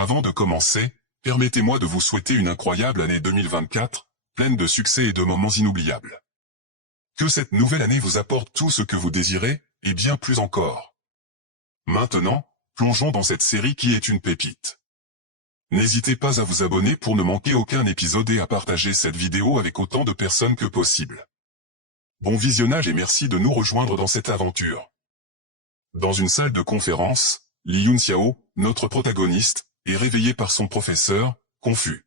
Avant de commencer, permettez-moi de vous souhaiter une incroyable année 2024, pleine de succès et de moments inoubliables. Que cette nouvelle année vous apporte tout ce que vous désirez, et bien plus encore. Maintenant, plongeons dans cette série qui est une pépite. N'hésitez pas à vous abonner pour ne manquer aucun épisode et à partager cette vidéo avec autant de personnes que possible. Bon visionnage et merci de nous rejoindre dans cette aventure. Dans une salle de conférence, Lee Yun-xiao, notre protagoniste, est réveillé par son professeur, confus.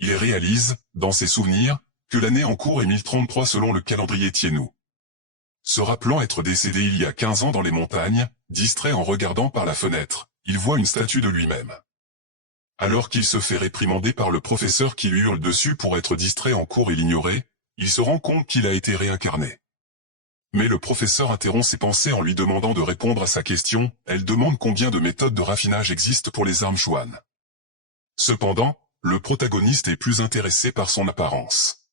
Il réalise, dans ses souvenirs, que l'année en cours est 1033 selon le calendrier Tiennou. Se rappelant être décédé il y a 15 ans dans les montagnes, distrait en regardant par la fenêtre, il voit une statue de lui-même. Alors qu'il se fait réprimander par le professeur qui lui hurle dessus pour être distrait en cours et l'ignorer, il se rend compte qu'il a été réincarné. Mais le professeur interrompt ses pensées en lui demandant de répondre à sa question, elle demande combien de méthodes de raffinage existent pour les armes Chuan. Cependant, le protagoniste est plus intéressé par son apparence.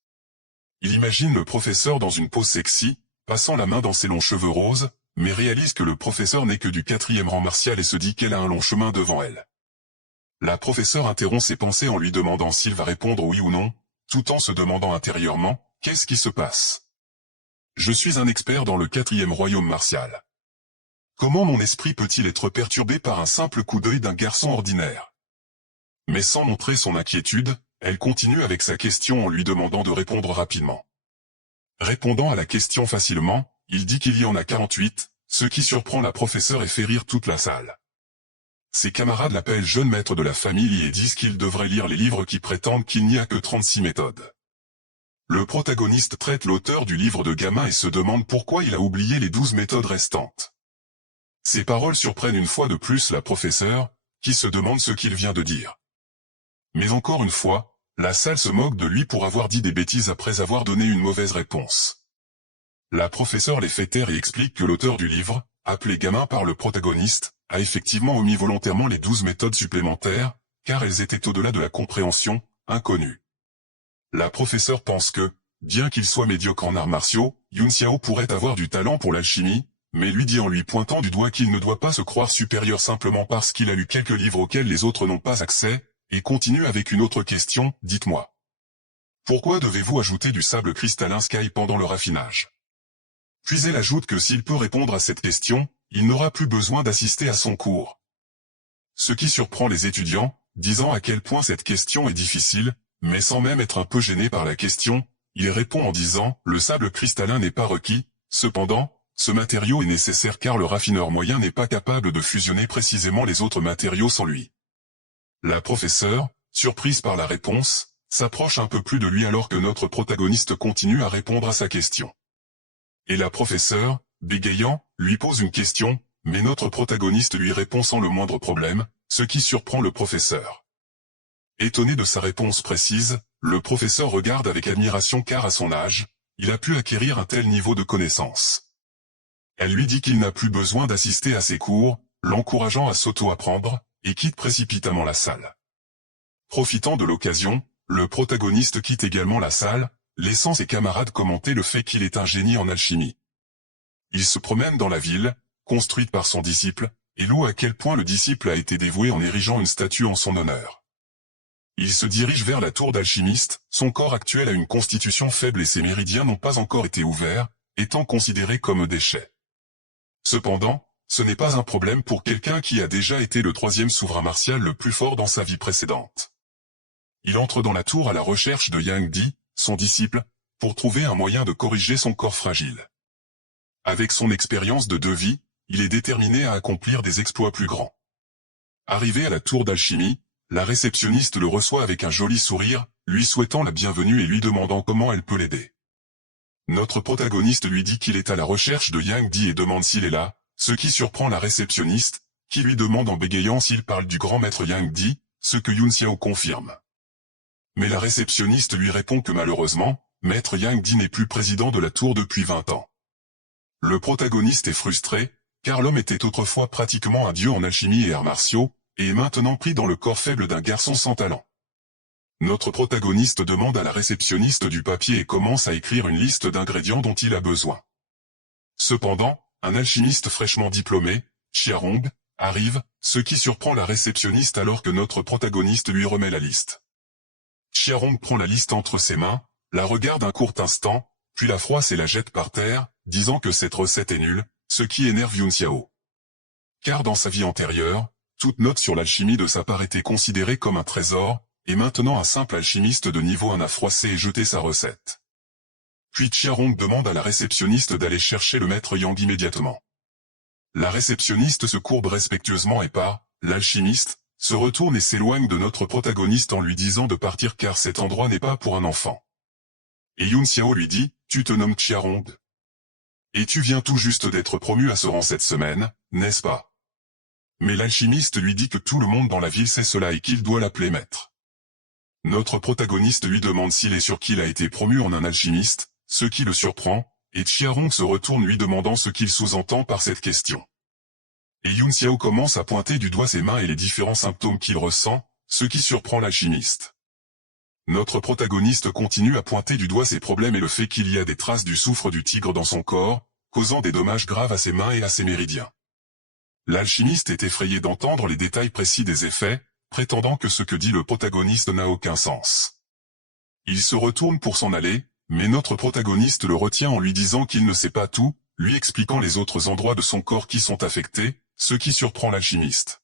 Il imagine le professeur dans une pose sexy, passant la main dans ses longs cheveux roses, mais réalise que le professeur n'est que du 4e rang martial et se dit qu'elle a un long chemin devant elle. La professeure interrompt ses pensées en lui demandant s'il va répondre oui ou non, tout en se demandant intérieurement, qu'est-ce qui se passe? Je suis un expert dans le 4e royaume martial. Comment mon esprit peut-il être perturbé par un simple coup d'œil d'un garçon ordinaire? Mais sans montrer son inquiétude, elle continue avec sa question en lui demandant de répondre rapidement. Répondant à la question facilement, il dit qu'il y en a 48, ce qui surprend la professeure et fait rire toute la salle. Ses camarades l'appellent jeune maître de la famille et disent qu'il devrait lire les livres qui prétendent qu'il n'y a que 36 méthodes. Le protagoniste traite l'auteur du livre de gamin et se demande pourquoi il a oublié les 12 méthodes restantes. Ces paroles surprennent une fois de plus la professeure, qui se demande ce qu'il vient de dire. Mais encore une fois, la salle se moque de lui pour avoir dit des bêtises après avoir donné une mauvaise réponse. La professeure les fait taire et explique que l'auteur du livre, appelé gamin par le protagoniste, a effectivement omis volontairement les 12 méthodes supplémentaires, car elles étaient au-delà de la compréhension, inconnues. La professeure pense que, bien qu'il soit médiocre en arts martiaux, Yun-xiao pourrait avoir du talent pour l'alchimie, mais lui dit en lui pointant du doigt qu'il ne doit pas se croire supérieur simplement parce qu'il a lu quelques livres auxquels les autres n'ont pas accès, et continue avec une autre question, dites-moi. Pourquoi devez-vous ajouter du sable cristallin Sky pendant le raffinage? Puis elle ajoute que s'il peut répondre à cette question, il n'aura plus besoin d'assister à son cours. Ce qui surprend les étudiants, disant à quel point cette question est difficile, mais sans même être un peu gêné par la question, il répond en disant « Le sable cristallin n'est pas requis, cependant, ce matériau est nécessaire car le raffineur moyen n'est pas capable de fusionner précisément les autres matériaux sans lui. » La professeure, surprise par la réponse, s'approche un peu plus de lui alors que notre protagoniste continue à répondre à sa question. Et la professeure, bégayant, lui pose une question, mais notre protagoniste lui répond sans le moindre problème, ce qui surprend le professeur. Étonné de sa réponse précise, le professeur regarde avec admiration car à son âge, il a pu acquérir un tel niveau de connaissance. Elle lui dit qu'il n'a plus besoin d'assister à ses cours, l'encourageant à s'auto-apprendre, et quitte précipitamment la salle. Profitant de l'occasion, le protagoniste quitte également la salle, laissant ses camarades commenter le fait qu'il est un génie en alchimie. Il se promène dans la ville, construite par son disciple, et loue à quel point le disciple a été dévoué en érigeant une statue en son honneur. Il se dirige vers la tour d'alchimiste, son corps actuel a une constitution faible et ses méridiens n'ont pas encore été ouverts, étant considérés comme déchets. Cependant, ce n'est pas un problème pour quelqu'un qui a déjà été le 3e souverain martial le plus fort dans sa vie précédente. Il entre dans la tour à la recherche de Yang Di, son disciple, pour trouver un moyen de corriger son corps fragile. Avec son expérience de 2 vies, il est déterminé à accomplir des exploits plus grands. Arrivé à la tour d'alchimie, la réceptionniste le reçoit avec un joli sourire, lui souhaitant la bienvenue et lui demandant comment elle peut l'aider. Notre protagoniste lui dit qu'il est à la recherche de Yang Di et demande s'il est là, ce qui surprend la réceptionniste, qui lui demande en bégayant s'il parle du grand maître Yang Di, ce que Yun-xiao confirme. Mais la réceptionniste lui répond que malheureusement, maître Yang Di n'est plus président de la tour depuis 20 ans. Le protagoniste est frustré, car l'homme était autrefois pratiquement un dieu en alchimie et arts martiaux, et est maintenant pris dans le corps faible d'un garçon sans talent. Notre protagoniste demande à la réceptionniste du papier et commence à écrire une liste d'ingrédients dont il a besoin. Cependant, un alchimiste fraîchement diplômé, Chiarong, arrive, ce qui surprend la réceptionniste alors que notre protagoniste lui remet la liste. Chiarong prend la liste entre ses mains, la regarde un court instant, puis la froisse et la jette par terre, disant que cette recette est nulle, ce qui énerve Yun Xiao. Car dans sa vie antérieure, toute note sur l'alchimie de sa part était considérée comme un trésor, et maintenant un simple alchimiste de niveau 1 a froissé et jeté sa recette. Puis Chiarong demande à la réceptionniste d'aller chercher le maître Yang immédiatement. La réceptionniste se courbe respectueusement et part, l'alchimiste, se retourne et s'éloigne de notre protagoniste en lui disant de partir car cet endroit n'est pas pour un enfant. Et Yun Xiao lui dit, tu te nommes Chiarong. Et tu viens tout juste d'être promu à ce rang cette semaine, n'est-ce pas? Mais l'alchimiste lui dit que tout le monde dans la ville sait cela et qu'il doit l'appeler maître. Notre protagoniste lui demande s'il est sûr qu'il a été promu en un alchimiste, ce qui le surprend, et Chiarong se retourne lui demandant ce qu'il sous-entend par cette question. Et Yun Xiao commence à pointer du doigt ses mains et les différents symptômes qu'il ressent, ce qui surprend l'alchimiste. Notre protagoniste continue à pointer du doigt ses problèmes et le fait qu'il y a des traces du soufre du tigre dans son corps, causant des dommages graves à ses mains et à ses méridiens. L'alchimiste est effrayé d'entendre les détails précis des effets, prétendant que ce que dit le protagoniste n'a aucun sens. Il se retourne pour s'en aller, mais notre protagoniste le retient en lui disant qu'il ne sait pas tout, lui expliquant les autres endroits de son corps qui sont affectés, ce qui surprend l'alchimiste.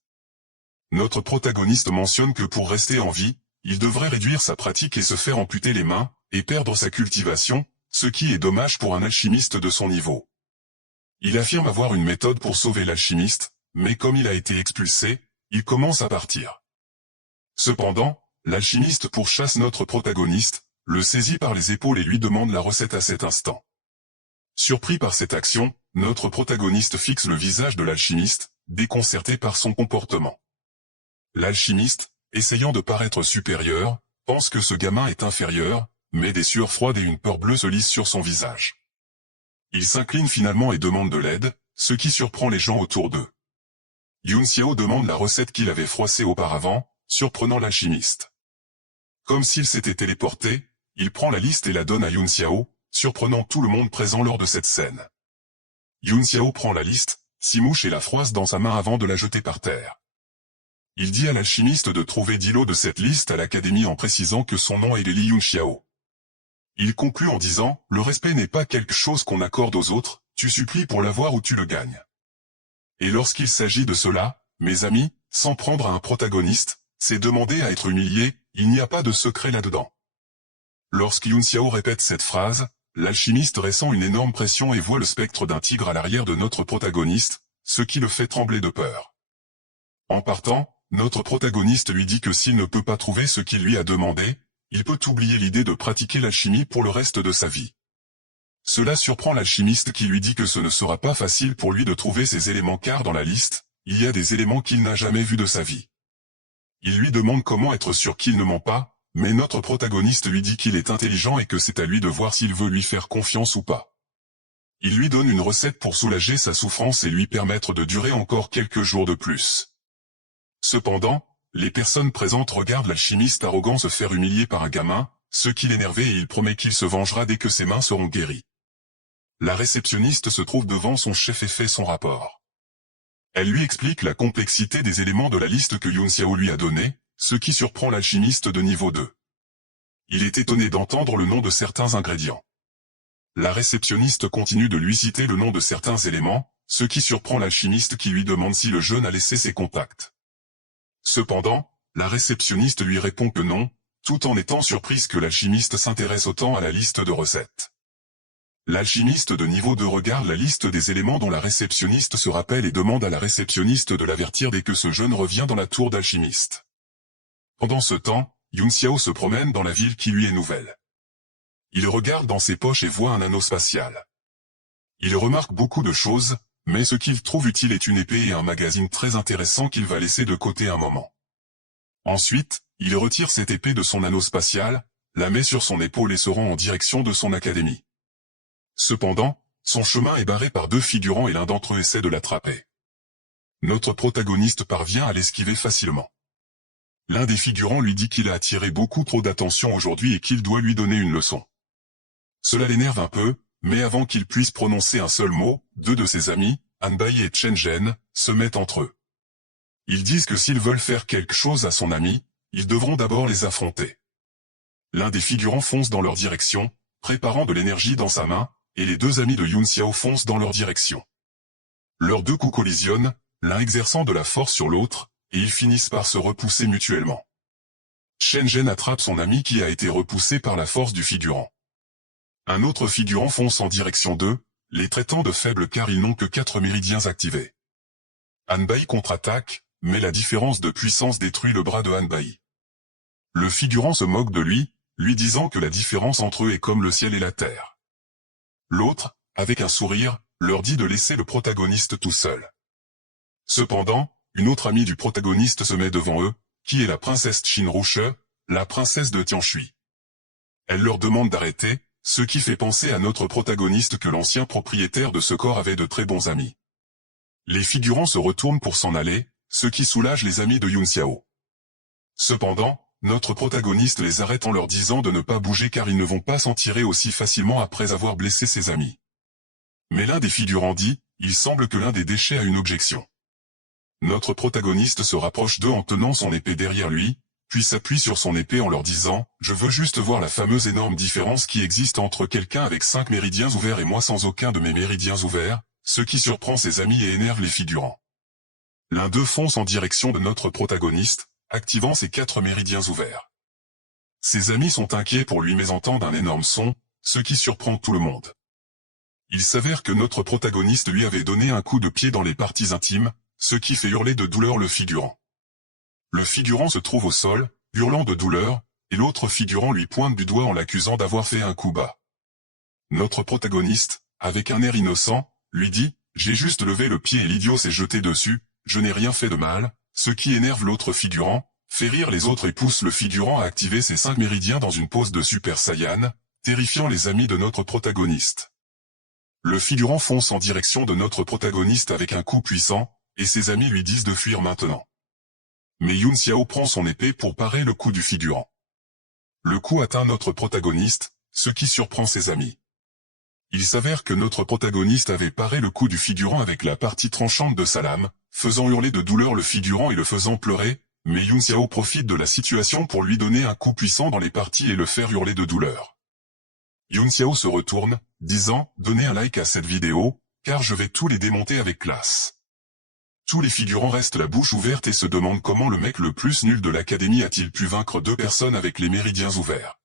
Notre protagoniste mentionne que pour rester en vie, il devrait réduire sa pratique et se faire amputer les mains, et perdre sa cultivation, ce qui est dommage pour un alchimiste de son niveau. Il affirme avoir une méthode pour sauver l'alchimiste, mais comme il a été expulsé, il commence à partir. Cependant, l'alchimiste pourchasse notre protagoniste, le saisit par les épaules et lui demande la recette à cet instant. Surpris par cette action, notre protagoniste fixe le visage de l'alchimiste, déconcerté par son comportement. L'alchimiste, essayant de paraître supérieur, pense que ce gamin est inférieur, mais des sueurs froides et une peur bleue se lisent sur son visage. Il s'incline finalement et demande de l'aide, ce qui surprend les gens autour d'eux. Yun Xiao demande la recette qu'il avait froissée auparavant, surprenant l'alchimiste. Comme s'il s'était téléporté, il prend la liste et la donne à Yun Xiao, surprenant tout le monde présent lors de cette scène. Yun Xiao prend la liste, s'y mouche et la froisse dans sa main avant de la jeter par terre. Il dit à l'alchimiste de trouver 10 lots de cette liste à l'académie en précisant que son nom est Li Yun Xiao. Il conclut en disant, le respect n'est pas quelque chose qu'on accorde aux autres, tu supplies pour l'avoir ou tu le gagnes. Et lorsqu'il s'agit de cela, mes amis, s'en prendre à un protagoniste, c'est demander à être humilié, il n'y a pas de secret là-dedans. Lorsque Yun Xiao répète cette phrase, l'alchimiste ressent une énorme pression et voit le spectre d'un tigre à l'arrière de notre protagoniste, ce qui le fait trembler de peur. En partant, notre protagoniste lui dit que s'il ne peut pas trouver ce qu'il lui a demandé, il peut oublier l'idée de pratiquer l'alchimie pour le reste de sa vie. Cela surprend l'alchimiste qui lui dit que ce ne sera pas facile pour lui de trouver ces éléments car dans la liste, il y a des éléments qu'il n'a jamais vus de sa vie. Il lui demande comment être sûr qu'il ne ment pas, mais notre protagoniste lui dit qu'il est intelligent et que c'est à lui de voir s'il veut lui faire confiance ou pas. Il lui donne une recette pour soulager sa souffrance et lui permettre de durer encore quelques jours de plus. Cependant, les personnes présentes regardent l'alchimiste arrogant se faire humilier par un gamin, ce qui l'énervait et il promet qu'il se vengera dès que ses mains seront guéries. La réceptionniste se trouve devant son chef et fait son rapport. Elle lui explique la complexité des éléments de la liste que Yun Xiao lui a donnée, ce qui surprend l'alchimiste de niveau 2. Il est étonné d'entendre le nom de certains ingrédients. La réceptionniste continue de lui citer le nom de certains éléments, ce qui surprend l'alchimiste qui lui demande si le jeune a laissé ses contacts. Cependant, la réceptionniste lui répond que non, tout en étant surprise que l'alchimiste s'intéresse autant à la liste de recettes. L'alchimiste de niveau 2 regarde la liste des éléments dont la réceptionniste se rappelle et demande à la réceptionniste de l'avertir dès que ce jeune revient dans la tour d'alchimiste. Pendant ce temps, Yun Xiao se promène dans la ville qui lui est nouvelle. Il regarde dans ses poches et voit un anneau spatial. Il remarque beaucoup de choses, mais ce qu'il trouve utile est une épée et un magazine très intéressant qu'il va laisser de côté un moment. Ensuite, il retire cette épée de son anneau spatial, la met sur son épaule et se rend en direction de son académie. Cependant, son chemin est barré par deux figurants et l'un d'entre eux essaie de l'attraper. Notre protagoniste parvient à l'esquiver facilement. L'un des figurants lui dit qu'il a attiré beaucoup trop d'attention aujourd'hui et qu'il doit lui donner une leçon. Cela l'énerve un peu, mais avant qu'il puisse prononcer un seul mot, deux de ses amis, Anbai et Chen Zhen, se mettent entre eux. Ils disent que s'ils veulent faire quelque chose à son ami, ils devront d'abord les affronter. L'un des figurants fonce dans leur direction, préparant de l'énergie dans sa main, et les deux amis de Yun Xiao foncent dans leur direction. Leurs deux coups collisionnent, l'un exerçant de la force sur l'autre, et ils finissent par se repousser mutuellement. Shen Zhen attrape son ami qui a été repoussé par la force du figurant. Un autre figurant fonce en direction d'eux, les traitant de faibles car ils n'ont que 4 méridiens activés. Han Bai contre-attaque, mais la différence de puissance détruit le bras de Han Bai. Le figurant se moque de lui disant que la différence entre eux est comme le ciel et la terre. L'autre, avec un sourire, leur dit de laisser le protagoniste tout seul. Cependant, une autre amie du protagoniste se met devant eux, qui est la princesse Qin Rushe, la princesse de Tianshui. Elle leur demande d'arrêter, ce qui fait penser à notre protagoniste que l'ancien propriétaire de ce corps avait de très bons amis. Les figurants se retournent pour s'en aller, ce qui soulage les amis de Yun Xiao. Cependant, notre protagoniste les arrête en leur disant de ne pas bouger car ils ne vont pas s'en tirer aussi facilement après avoir blessé ses amis. Mais l'un des figurants dit, il semble que l'un des déchets a une objection. Notre protagoniste se rapproche d'eux en tenant son épée derrière lui, puis s'appuie sur son épée en leur disant « Je veux juste voir la fameuse énorme différence qui existe entre quelqu'un avec 5 méridiens ouverts et moi sans aucun de mes méridiens ouverts », ce qui surprend ses amis et énerve les figurants. L'un d'eux fonce en direction de notre protagoniste, activant ses 4 méridiens ouverts. Ses amis sont inquiets pour lui mais entendent un énorme son, ce qui surprend tout le monde. Il s'avère que notre protagoniste lui avait donné un coup de pied dans les parties intimes, ce qui fait hurler de douleur le figurant. Le figurant se trouve au sol, hurlant de douleur, et l'autre figurant lui pointe du doigt en l'accusant d'avoir fait un coup bas. Notre protagoniste, avec un air innocent, lui dit « J'ai juste levé le pied et l'idiot s'est jeté dessus, je n'ai rien fait de mal », ce qui énerve l'autre figurant, fait rire les autres et pousse le figurant à activer ses 5 méridiens dans une pose de Super Saiyan, terrifiant les amis de notre protagoniste. Le figurant fonce en direction de notre protagoniste avec un coup puissant, et ses amis lui disent de fuir maintenant. Mais Yun Xiao prend son épée pour parer le coup du figurant. Le coup atteint notre protagoniste, ce qui surprend ses amis. Il s'avère que notre protagoniste avait paré le coup du figurant avec la partie tranchante de sa lame, faisant hurler de douleur le figurant et le faisant pleurer, mais Yun Xiao profite de la situation pour lui donner un coup puissant dans les parties et le faire hurler de douleur. Yun Xiao se retourne, disant « Donnez un like à cette vidéo, car je vais tous les démonter avec classe ». Tous les figurants restent la bouche ouverte et se demandent comment le mec le plus nul de l'académie a-t-il pu vaincre 2 personnes avec les méridiens ouverts.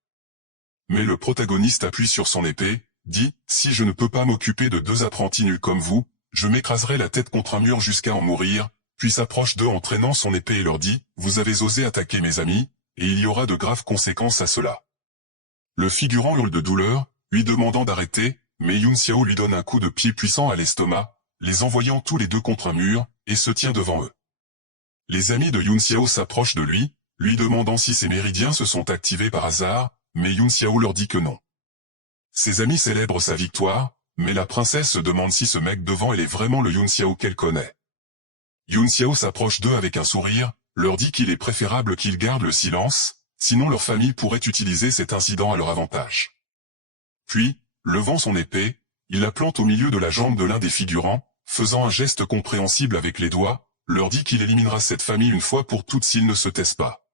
Mais le protagoniste appuie sur son épée, dit « Si je ne peux pas m'occuper de 2 apprentis nuls comme vous, je m'écraserai la tête contre un mur jusqu'à en mourir », puis s'approche d'eux en traînant son épée et leur dit « Vous avez osé attaquer mes amis, et il y aura de graves conséquences à cela ». Le figurant hurle de douleur, lui demandant d'arrêter, mais Yun Xiao lui donne un coup de pied puissant à l'estomac, les envoyant tous les deux contre un mur, et se tient devant eux. Les amis de Yun Xiao s'approchent de lui demandant si ses méridiens se sont activés par hasard, mais Yun Xiao leur dit que non. Ses amis célèbrent sa victoire, mais la princesse se demande si ce mec devant elle est vraiment le Yun Xiao qu'elle connaît. Yun Xiao s'approche d'eux avec un sourire, leur dit qu'il est préférable qu'ils gardent le silence, sinon leur famille pourrait utiliser cet incident à leur avantage. Puis, levant son épée, il la plante au milieu de la jambe de l'un des figurants, faisant un geste compréhensible avec les doigts, leur dit qu'il éliminera cette famille une fois pour toutes s'ils ne se taisent pas.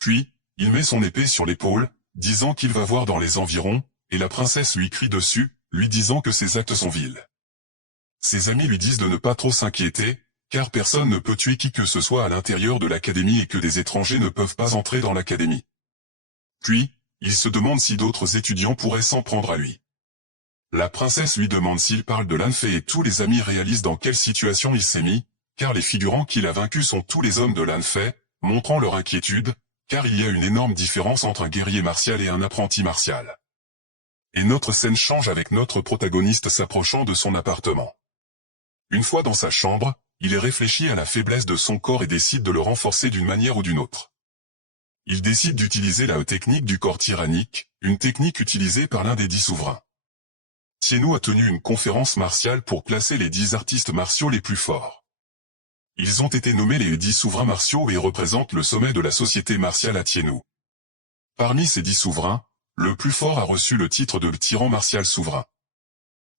Puis, il met son épée sur l'épaule, disant qu'il va voir dans les environs, et la princesse lui crie dessus, lui disant que ses actes sont vils. Ses amis lui disent de ne pas trop s'inquiéter, car personne ne peut tuer qui que ce soit à l'intérieur de l'académie et que des étrangers ne peuvent pas entrer dans l'académie. Puis, il se demande si d'autres étudiants pourraient s'en prendre à lui. La princesse lui demande s'il parle de Lanfei et tous les amis réalisent dans quelle situation il s'est mis, car les figurants qu'il a vaincus sont tous les hommes de Lanfei, montrant leur inquiétude, car il y a une énorme différence entre un guerrier martial et un apprenti martial. Et notre scène change avec notre protagoniste s'approchant de son appartement. Une fois dans sa chambre, il est réfléchi à la faiblesse de son corps et décide de le renforcer d'une manière ou d'une autre. Il décide d'utiliser la technique du corps tyrannique, une technique utilisée par l'un des 10 souverains. Tiennou a tenu une conférence martiale pour classer les 10 artistes martiaux les plus forts. Ils ont été nommés les 10 souverains martiaux et représentent le sommet de la société martiale à Tiennou. Parmi ces 10 souverains, le plus fort a reçu le titre de tyran martial souverain.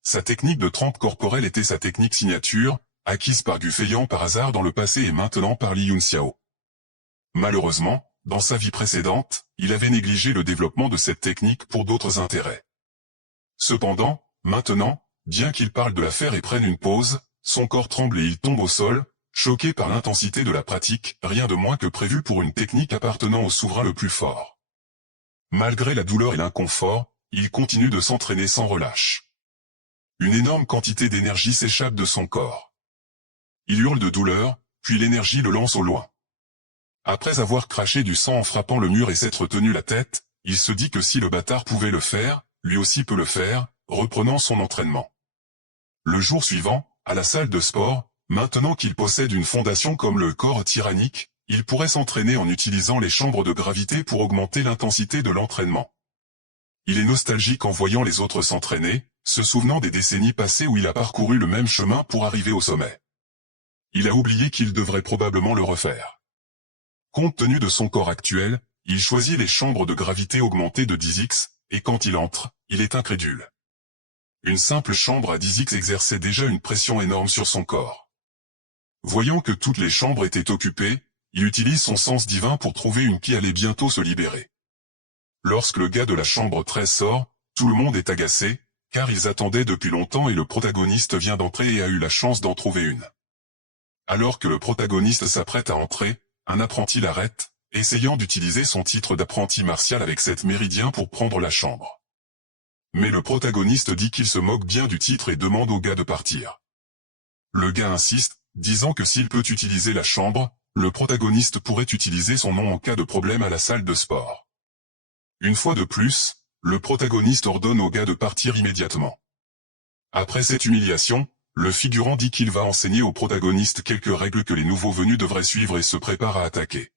Sa technique de trempe corporelle était sa technique signature, acquise par Gu Feiyan par hasard dans le passé et maintenant par Li Yunxiao. Malheureusement, dans sa vie précédente, il avait négligé le développement de cette technique pour d'autres intérêts. Cependant, maintenant, bien qu'il parle de l'affaire et prenne une pause, son corps tremble et il tombe au sol, choqué par l'intensité de la pratique, rien de moins que prévu pour une technique appartenant au souverain le plus fort. Malgré la douleur et l'inconfort, il continue de s'entraîner sans relâche. Une énorme quantité d'énergie s'échappe de son corps. Il hurle de douleur, puis l'énergie le lance au loin. Après avoir craché du sang en frappant le mur et s'être tenu la tête, il se dit que si le bâtard pouvait le faire, lui aussi peut le faire, reprenant son entraînement. Le jour suivant, à la salle de sport, maintenant qu'il possède une fondation comme le corps tyrannique, il pourrait s'entraîner en utilisant les chambres de gravité pour augmenter l'intensité de l'entraînement. Il est nostalgique en voyant les autres s'entraîner, se souvenant des décennies passées où il a parcouru le même chemin pour arriver au sommet. Il a oublié qu'il devrait probablement le refaire. Compte tenu de son corps actuel, il choisit les chambres de gravité augmentées de 10x, et quand il entre, il est incrédule. Une simple chambre à 10x exerçait déjà une pression énorme sur son corps. Voyant que toutes les chambres étaient occupées, il utilise son sens divin pour trouver une qui allait bientôt se libérer. Lorsque le gars de la chambre 13 sort, tout le monde est agacé, car ils attendaient depuis longtemps et le protagoniste vient d'entrer et a eu la chance d'en trouver une. Alors que le protagoniste s'apprête à entrer, un apprenti l'arrête, essayant d'utiliser son titre d'apprenti martial avec cette méridien pour prendre la chambre. Mais le protagoniste dit qu'il se moque bien du titre et demande au gars de partir. Le gars insiste, disant que s'il peut utiliser la chambre, le protagoniste pourrait utiliser son nom en cas de problème à la salle de sport. Une fois de plus, le protagoniste ordonne au gars de partir immédiatement. Après cette humiliation, le figurant dit qu'il va enseigner au protagoniste quelques règles que les nouveaux venus devraient suivre et se prépare à attaquer.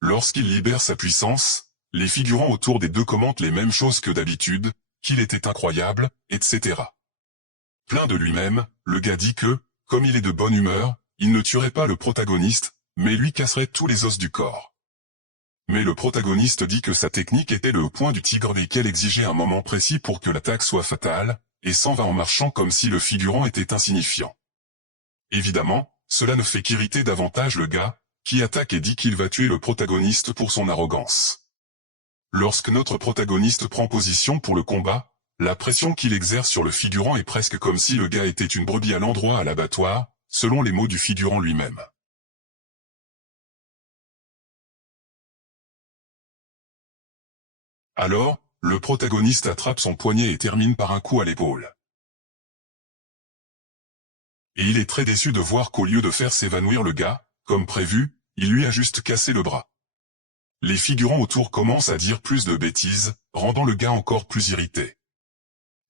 Lorsqu'il libère sa puissance, les figurants autour des deux commentent les mêmes choses que d'habitude, qu'il était incroyable, etc. Plein de lui-même, le gars dit que, comme il est de bonne humeur, il ne tuerait pas le protagoniste, mais lui casserait tous les os du corps. Mais le protagoniste dit que sa technique était le point du tigre et qu'elle exigeait un moment précis pour que l'attaque soit fatale, et s'en va en marchant comme si le figurant était insignifiant. Évidemment, cela ne fait qu'irriter davantage le gars, qui attaque et dit qu'il va tuer le protagoniste pour son arrogance. Lorsque notre protagoniste prend position pour le combat, la pression qu'il exerce sur le figurant est presque comme si le gars était une brebis à l'endroit à l'abattoir, selon les mots du figurant lui-même. Alors, le protagoniste attrape son poignet et termine par un coup à l'épaule. Et il est très déçu de voir qu'au lieu de faire s'évanouir le gars, comme prévu, il lui a juste cassé le bras. Les figurants autour commencent à dire plus de bêtises, rendant le gars encore plus irrité.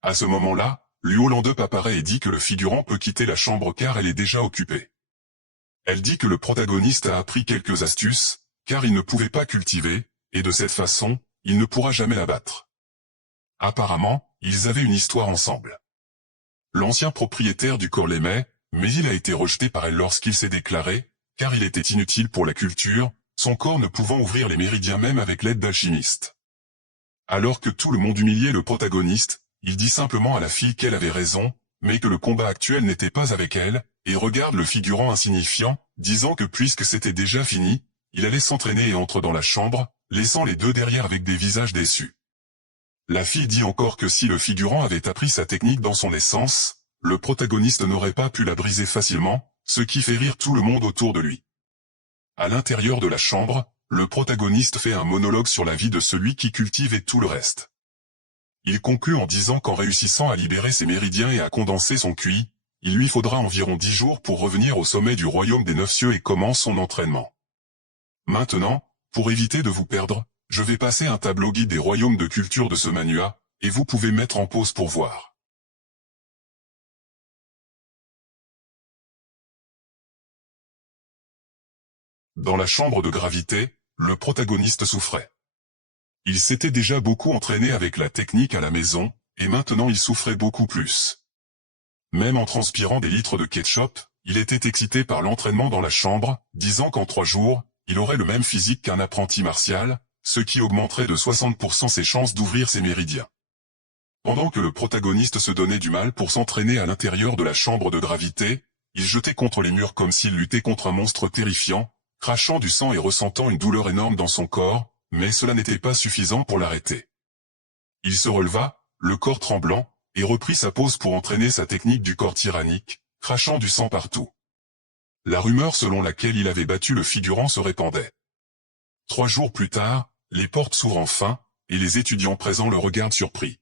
À ce moment-là, Luo Landep apparaît et dit que le figurant peut quitter la chambre car elle est déjà occupée. Elle dit que le protagoniste a appris quelques astuces, car il ne pouvait pas cultiver, et de cette façon, il ne pourra jamais la battre. Apparemment, ils avaient une histoire ensemble. L'ancien propriétaire du corps l'aimait, mais il a été rejeté par elle lorsqu'il s'est déclaré, car il était inutile pour la culture, son corps ne pouvant ouvrir les méridiens même avec l'aide d'alchimistes. Alors que tout le monde humiliait le protagoniste, il dit simplement à la fille qu'elle avait raison, mais que le combat actuel n'était pas avec elle, et regarde le figurant insignifiant, disant que puisque c'était déjà fini, il allait s'entraîner et entre dans la chambre, laissant les deux derrière avec des visages déçus. La fille dit encore que si le figurant avait appris sa technique dans son essence, le protagoniste n'aurait pas pu la briser facilement, ce qui fait rire tout le monde autour de lui. À l'intérieur de la chambre, le protagoniste fait un monologue sur la vie de celui qui cultive et tout le reste. Il conclut en disant qu'en réussissant à libérer ses méridiens et à condenser son QI, il lui faudra environ 10 jours pour revenir au sommet du royaume des 9 cieux et commence son entraînement. Maintenant, pour éviter de vous perdre, je vais passer un tableau guide des royaumes de culture de ce manhwa, et vous pouvez mettre en pause pour voir. Dans la chambre de gravité, le protagoniste souffrait. Il s'était déjà beaucoup entraîné avec la technique à la maison, et maintenant il souffrait beaucoup plus. Même en transpirant des litres de ketchup, il était excité par l'entraînement dans la chambre, disant qu'en 3 jours, il aurait le même physique qu'un apprenti martial, ce qui augmenterait de 60% ses chances d'ouvrir ses méridiens. Pendant que le protagoniste se donnait du mal pour s'entraîner à l'intérieur de la chambre de gravité, il jetait contre les murs comme s'il luttait contre un monstre terrifiant, crachant du sang et ressentant une douleur énorme dans son corps, mais cela n'était pas suffisant pour l'arrêter. Il se releva, le corps tremblant, et reprit sa pose pour entraîner sa technique du corps tyrannique, crachant du sang partout. La rumeur selon laquelle il avait battu le figurant se répandait. 3 jours plus tard, les portes s'ouvrent enfin, et les étudiants présents le regardent surpris.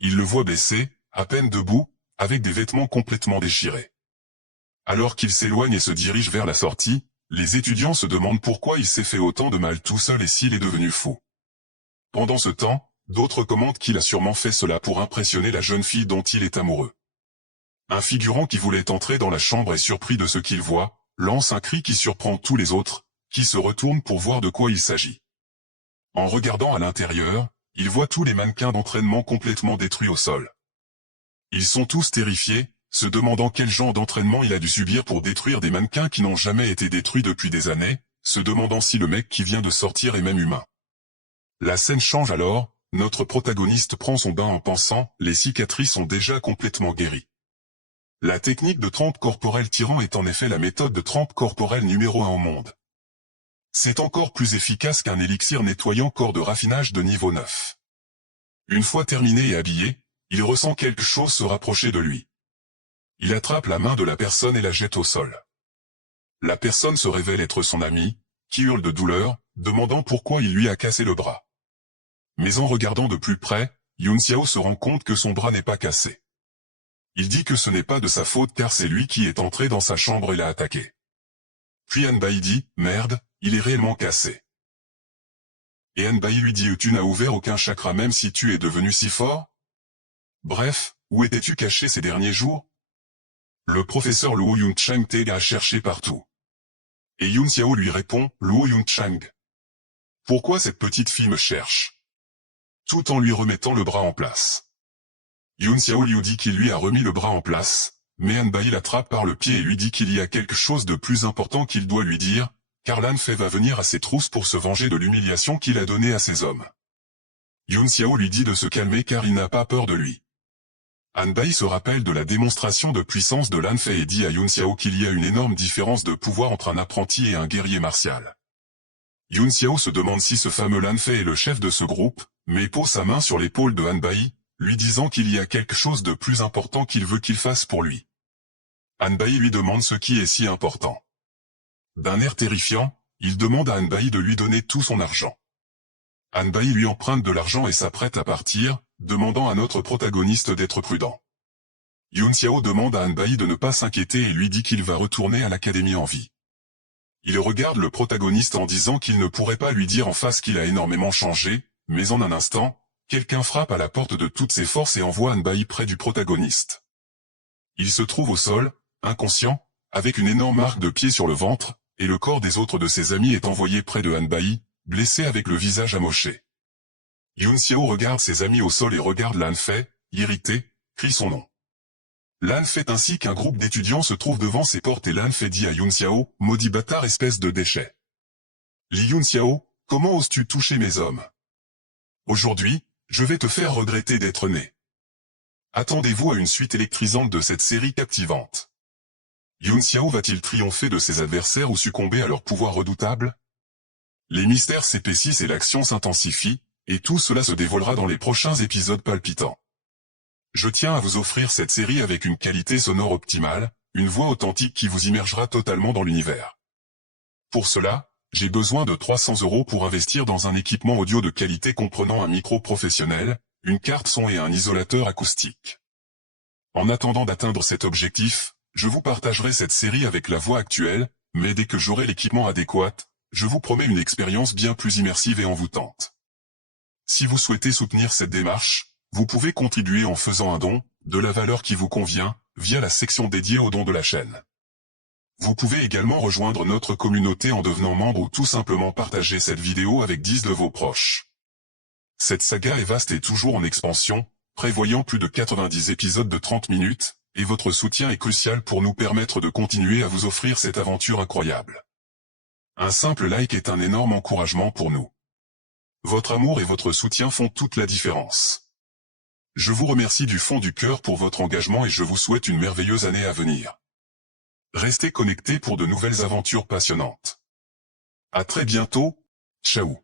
Ils le voient baissé, à peine debout, avec des vêtements complètement déchirés. Alors qu'il s'éloigne et se dirige vers la sortie, les étudiants se demandent pourquoi il s'est fait autant de mal tout seul et s'il est devenu fou. Pendant ce temps, d'autres commentent qu'il a sûrement fait cela pour impressionner la jeune fille dont il est amoureux. Un figurant qui voulait entrer dans la chambre est surpris de ce qu'il voit, lance un cri qui surprend tous les autres, qui se retournent pour voir de quoi il s'agit. En regardant à l'intérieur, il voit tous les mannequins d'entraînement complètement détruits au sol. Ils sont tous terrifiés, se demandant quel genre d'entraînement il a dû subir pour détruire des mannequins qui n'ont jamais été détruits depuis des années, se demandant si le mec qui vient de sortir est même humain. La scène change alors, notre protagoniste prend son bain en pensant, les cicatrices sont déjà complètement guéries. La technique de trempe corporelle tyran est en effet la méthode de trempe corporelle numéro 1 au monde. C'est encore plus efficace qu'un élixir nettoyant corps de raffinage de niveau 9. Une fois terminé et habillé, il ressent quelque chose se rapprocher de lui. Il attrape la main de la personne et la jette au sol. La personne se révèle être son ami, qui hurle de douleur, demandant pourquoi il lui a cassé le bras. Mais en regardant de plus près, Yun Xiao se rend compte que son bras n'est pas cassé. Il dit que ce n'est pas de sa faute car c'est lui qui est entré dans sa chambre et l'a attaqué. Puis Anbai dit, merde, il est réellement cassé. Et Anbai lui dit, tu n'as ouvert aucun chakra même si tu es devenu si fort? Bref, où étais-tu caché ces derniers jours? Le professeur Luo Yunchang a cherché partout. Et Yun Xiao lui répond, Luo Yunchang. Pourquoi cette petite fille me cherche? Tout en lui remettant le bras en place. Yun Xiao lui dit qu'il lui a remis le bras en place, mais Anbai l'attrape par le pied et lui dit qu'il y a quelque chose de plus important qu'il doit lui dire, car Lan Fei va venir à ses trousses pour se venger de l'humiliation qu'il a donnée à ses hommes. Yun Xiao lui dit de se calmer car il n'a pas peur de lui. Anbai se rappelle de la démonstration de puissance de Lan Fei et dit à Yun Xiao qu'il y a une énorme différence de pouvoir entre un apprenti et un guerrier martial. Yun Xiao se demande si ce fameux Lan Fei est le chef de ce groupe, mais pose sa main sur l'épaule de Anbai, lui disant qu'il y a quelque chose de plus important qu'il veut qu'il fasse pour lui. Anbai lui demande ce qui est si important. D'un air terrifiant, il demande à Anbai de lui donner tout son argent. Anbai lui emprunte de l'argent et s'apprête à partir, demandant à notre protagoniste d'être prudent. Yun Xiao demande à Anbai de ne pas s'inquiéter et lui dit qu'il va retourner à l'académie en vie. Il regarde le protagoniste en disant qu'il ne pourrait pas lui dire en face qu'il a énormément changé, mais en un instant, quelqu'un frappe à la porte de toutes ses forces et envoie Anbai près du protagoniste. Il se trouve au sol, inconscient, avec une énorme marque de pied sur le ventre, et le corps des autres de ses amis est envoyé près de Anbai, blessé avec le visage amoché. Yun Xiao regarde ses amis au sol et regarde Lan Fei, irrité, crie son nom. Lan Fei ainsi qu'un groupe d'étudiants se trouvent devant ses portes et Lan Fei dit à Yun Xiao, maudit bâtard espèce de déchet. Li Yun Xiao, comment oses-tu toucher mes hommes? Aujourd'hui, je vais te faire regretter d'être né. Attendez-vous à une suite électrisante de cette série captivante. Yun Xiao va-t-il triompher de ses adversaires ou succomber à leur pouvoir redoutable? Les mystères s'épaississent et l'action s'intensifie, et tout cela se dévoilera dans les prochains épisodes palpitants. Je tiens à vous offrir cette série avec une qualité sonore optimale, une voix authentique qui vous immergera totalement dans l'univers. Pour cela, j'ai besoin de 300 € pour investir dans un équipement audio de qualité comprenant un micro professionnel, une carte son et un isolateur acoustique. En attendant d'atteindre cet objectif, je vous partagerai cette série avec la voix actuelle, mais dès que j'aurai l'équipement adéquat, je vous promets une expérience bien plus immersive et envoûtante. Si vous souhaitez soutenir cette démarche, vous pouvez contribuer en faisant un don, de la valeur qui vous convient, via la section dédiée aux dons de la chaîne. Vous pouvez également rejoindre notre communauté en devenant membre ou tout simplement partager cette vidéo avec 10 de vos proches. Cette saga est vaste et toujours en expansion, prévoyant plus de 90 épisodes de 30 minutes, et votre soutien est crucial pour nous permettre de continuer à vous offrir cette aventure incroyable. Un simple like est un énorme encouragement pour nous. Votre amour et votre soutien font toute la différence. Je vous remercie du fond du cœur pour votre engagement et je vous souhaite une merveilleuse année à venir. Restez connectés pour de nouvelles aventures passionnantes. À très bientôt, ciao.